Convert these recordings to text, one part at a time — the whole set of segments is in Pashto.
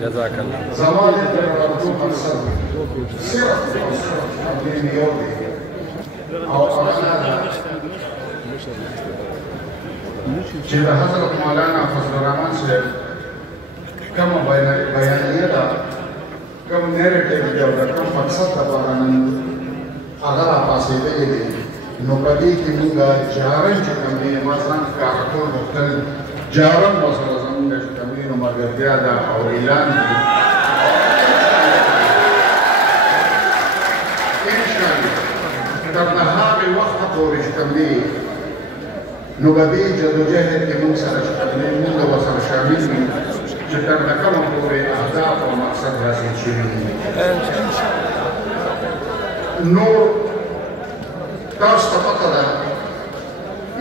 جزاك الله. زمان دراتو مقصد صرف الدنيوي او انا چې د حضرت مولانا فضل الرحمن صاحب کومه بیانیه ده کوم نیریټیو دی او د کوم مقصد لپاره نن هغه راپاڅېدلې دي نو په دې کې موږ جارن چې کوم دی ما ځان ښکاره کول غوښتل جارن ورسره زموږ چې کوم دی نو ملګرتیا ده او اعلان دی انشاءالله تر د هغې وخته پورې چې کوم دی نو به دې جدوجهد کې موږ سره چې کوم دی موږ به ورسره شامل وي چې تر د کومه پورې اهداف او مقصد حاصل شوي دي نو تاسو ته پته ده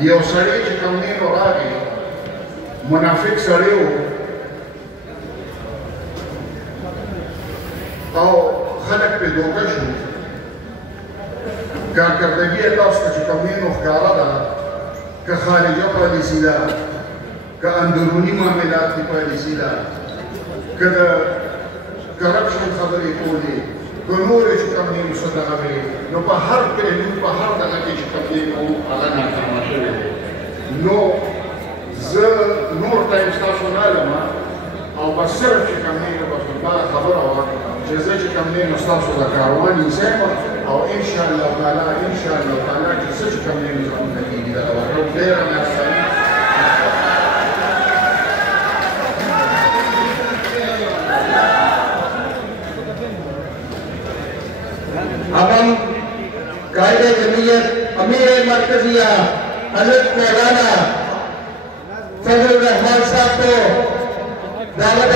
یو سړی چې کوم دی نو راغی منافق سړی و او خلک پرې دوکه شو کارکردګي یې تاسو ته چې کوم دی نو ښکاره ده که خارجه پالیسي ده که اندروني معاملات کی پالیسي ده که د کرپشن خبرې کولې که نورې چې کوم دی نو څه دغه وې نو په هر پهلو په هر دغه کې چې کوم دی نو هغه ناکامه شوی دی نو زه نور ټایم ستاسو نه علم او بس صرف چې کوم دی نو بس بله خبره وه چې زه چې کوم دی نو ستاسو د کاروان انسان او انشاءالله تعالی انشاءالله تعالی چې څه چې کوم دی نو زموږ نه کېږي دغه ورته ډېره مهرباني अब हम कायदे जमीयत अमीर मरकजिया हजरत मौलाना फजल रहमान साहब को दावत